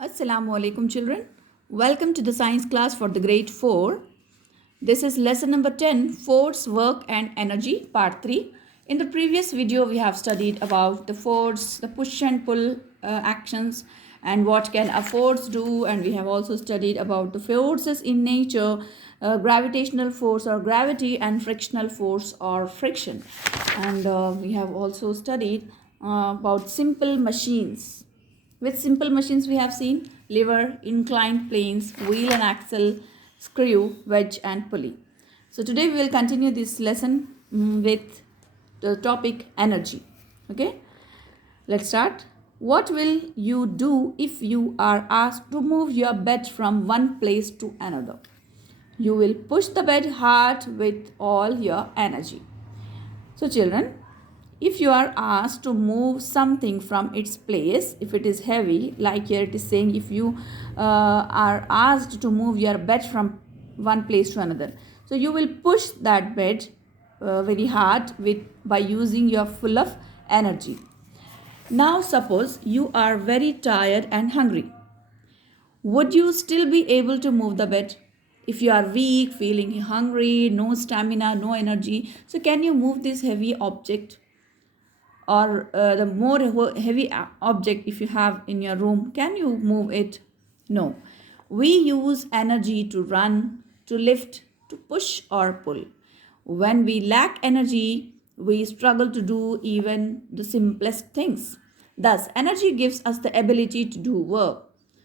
Assalamu alaikum children. Welcome to the science class for the grade 4. This is lesson number 10, force, work and energy, part 3. In the previous video we have studied about the force, the push and pull actions and what can a force do, and we have also studied about the forces in nature, gravitational force or gravity and frictional force or friction. And we have also studied about simple machines. With simple machines, we have seen lever, inclined planes, wheel and axle, screw, wedge, and pulley. So today we will continue this lesson with the topic energy. Okay, let's start. What will you do if you are asked to move your bed from one place to another? You will push the bed hard with all your energy. So, children, if you are asked to move something from its place, if it is heavy, like here it is saying, if you are asked to move your bed from one place to another, so you will push that bed very hard by using your full of energy. Now suppose you are very tired and hungry. Would you still be able to move the bed? If you are weak, feeling hungry, no stamina, no energy, so can you move this heavy object? Or the more heavy object if you have in your room, can you move it? No. We use energy to run, to lift, to push or pull. When we lack energy, we struggle to do even the simplest things. Thus, energy gives us the ability to do work.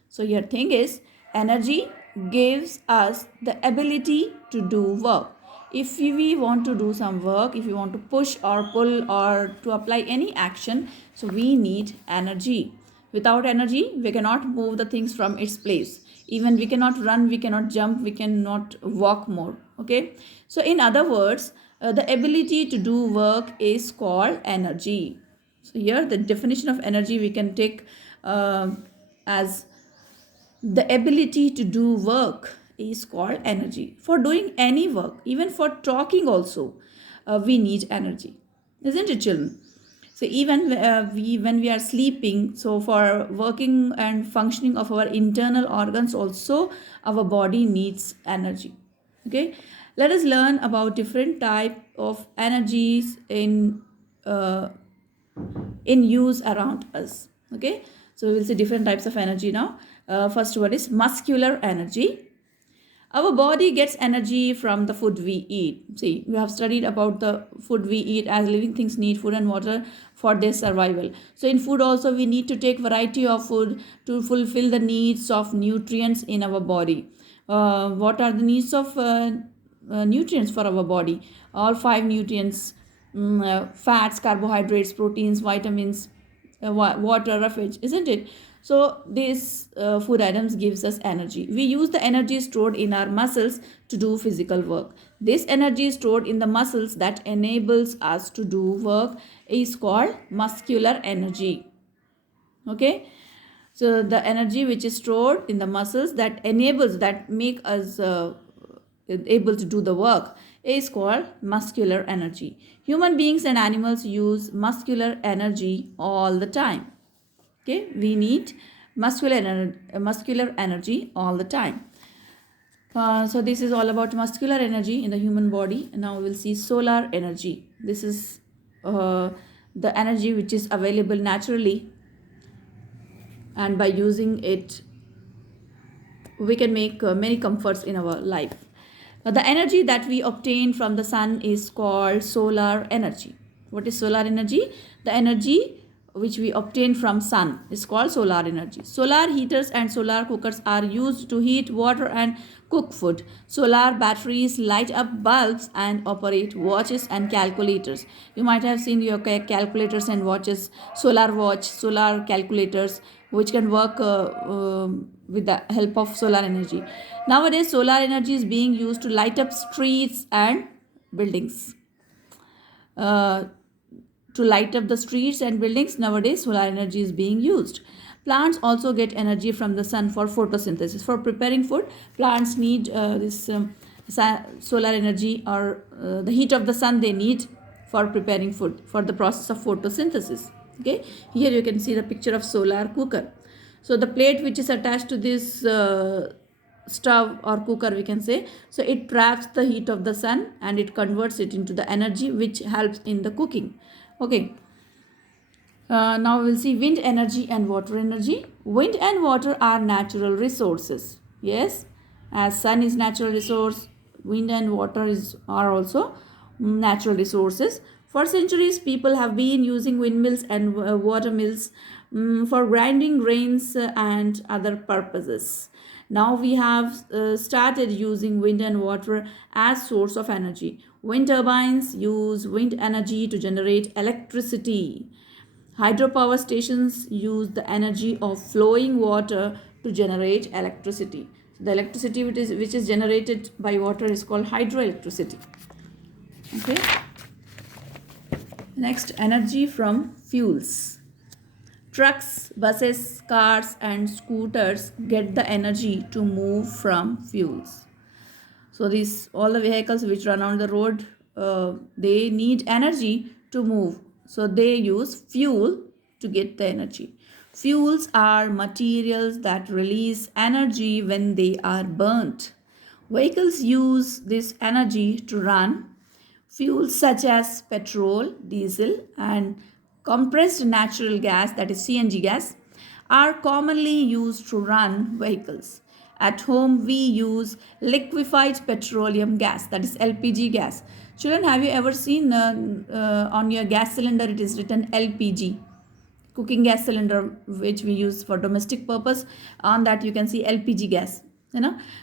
So your thing is, energy gives us the ability to do work. If we want to do some work, if we want to push or pull or to apply any action, so we need energy. Without energy, we cannot move the things from its place. Even we cannot run, we cannot jump, we cannot walk more. Okay. So in other words, the ability to do work is called energy. So here the definition of energy we can take as the ability to do work is called energy. For doing any work, even for talking also, we need energy. Isn't it, children? So even when we are sleeping, so for working and functioning of our internal organs also, our body needs energy. Okay. Let us learn about different type of energies uh, in use around us. Okay, so we will see different types of energy now. First one is muscular energy. Our body gets energy from the food we eat. See, we have studied about the food we eat, as living things need food and water for their survival. So in food also we need to take variety of food to fulfill the needs of nutrients in our body. What are the needs of nutrients for our body? All five nutrients: fats, carbohydrates, proteins, vitamins, water, roughage, isn't it? So these food items gives us energy. We use the energy stored in our muscles to do physical work. This energy stored in the muscles that enables us to do work is called muscular energy. Okay, so the energy which is stored in the muscles that enables, that make us able to do the work, is called muscular energy. Human beings and animals use muscular energy all the time. Okay, we need muscular energy all the time. So this is all about muscular energy in the human body. Now we'll see solar energy. This is the energy which is available naturally, and by using it we can make many comforts in our life. The energy that we obtain from the sun is called solar energy. What is solar energy? The energy which we obtain from sun is called solar energy. Solar heaters and solar cookers are used to heat water and cook food. Solar batteries light up bulbs and operate watches and calculators. You might have seen your calculators and watches, solar watch, solar calculators, which can work with the help of solar energy. Nowadays, solar energy is being used to light up streets and buildings. To light up the streets and buildings, nowadays solar energy is being used. Plants also get energy from the sun for photosynthesis. For preparing food, plants need this solar energy, or the heat of the sun they need for preparing food, for the process of photosynthesis. Okay, here you can see the picture of solar cooker. So the plate which is attached to this stove or cooker, we can say, so it traps the heat of the sun and it converts it into the energy which helps in the cooking. Okay. Now we'll see wind energy and water energy. Wind and water are natural resources. Yes, as sun is natural resource, wind and water are also natural resources. For centuries, people have been using windmills and water mills for grinding grains and other purposes. Now we have started using wind and water as source of energy. Wind turbines use wind energy to generate electricity. Hydropower stations use the energy of flowing water to generate electricity. The electricity which is generated by water is called hydroelectricity. Okay. Next, energy from fuels. Trucks, buses, cars and scooters get the energy to move from fuels. So these all the vehicles which run on the road, they need energy to move. So they use fuel to get the energy. Fuels are materials that release energy when they are burnt. Vehicles use this energy to run. Fuels such as petrol, diesel, and compressed natural gas, that is CNG gas, are commonly used to run vehicles. At home, we use liquefied petroleum gas, that is LPG gas. Children, have you ever seen on your gas cylinder it is written LPG? Cooking gas cylinder which we use for domestic purpose, on that you can see LPG gas.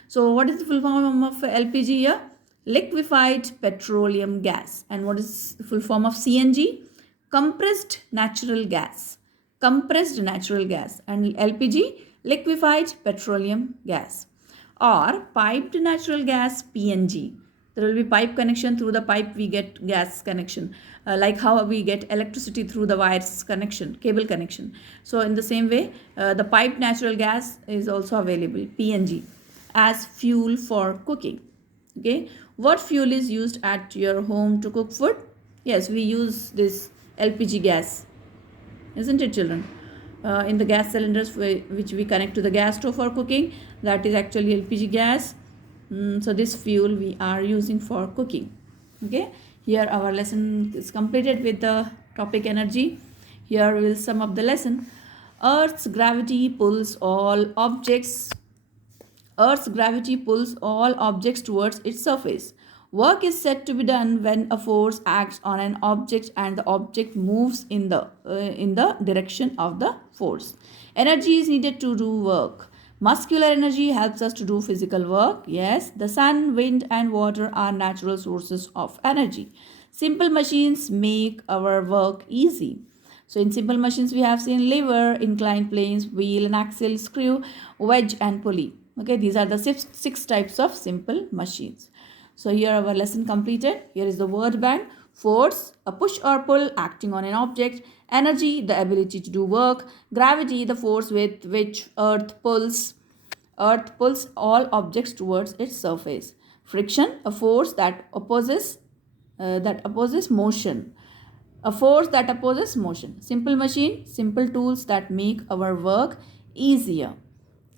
So what is the full form of LPG here? Liquefied petroleum gas. And what is the full form of CNG? Compressed natural gas. Compressed natural gas. And LPG, liquefied petroleum gas. Or piped natural gas, PNG. There will be pipe connection. Through the pipe we get gas connection, like how we get electricity through the wires connection, cable connection. So in the same way, the piped natural gas is also available, PNG, as fuel for cooking. Okay, what fuel is used at your home to cook food? Yes, we use this LPG gas, isn't it, children? In the gas cylinders which we connect to the gas stove for cooking, that is actually LPG gas. So this fuel we are using for cooking. Okay, here our lesson is completed with the topic energy. Here we will sum up the lesson. Earth's gravity pulls all objects towards its surface. Work is said to be done when a force acts on an object and the object moves in the direction of the force. Energy is needed to do work. Muscular energy helps us to do physical work. Yes, the sun, wind and water are natural sources of energy. Simple machines make our work easy. So in simple machines we have seen lever, inclined planes, wheel and axle, screw, wedge and pulley. Okay, these are the six types of simple machines. So here our lesson completed. Here is the word bank. Force, a push or pull acting on an object. Energy, the ability to do work. Gravity, the force with which earth pulls all objects towards its surface. Friction, a force that opposes motion. A force that opposes motion. Simple machine, simple tools that make our work easier.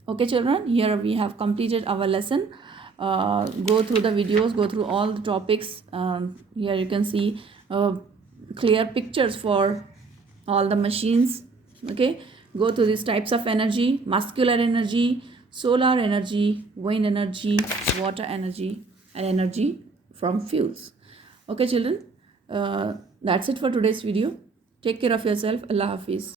Okay, children, here we have completed our lesson. Go through the videos, go through all the topics. Here you can see clear pictures for all the machines. Okay, go through these types of energy: muscular energy, solar energy, wind energy, water energy, and energy from fuels. Okay, children, that's it for today's video. Take care of yourself. Allah Hafiz.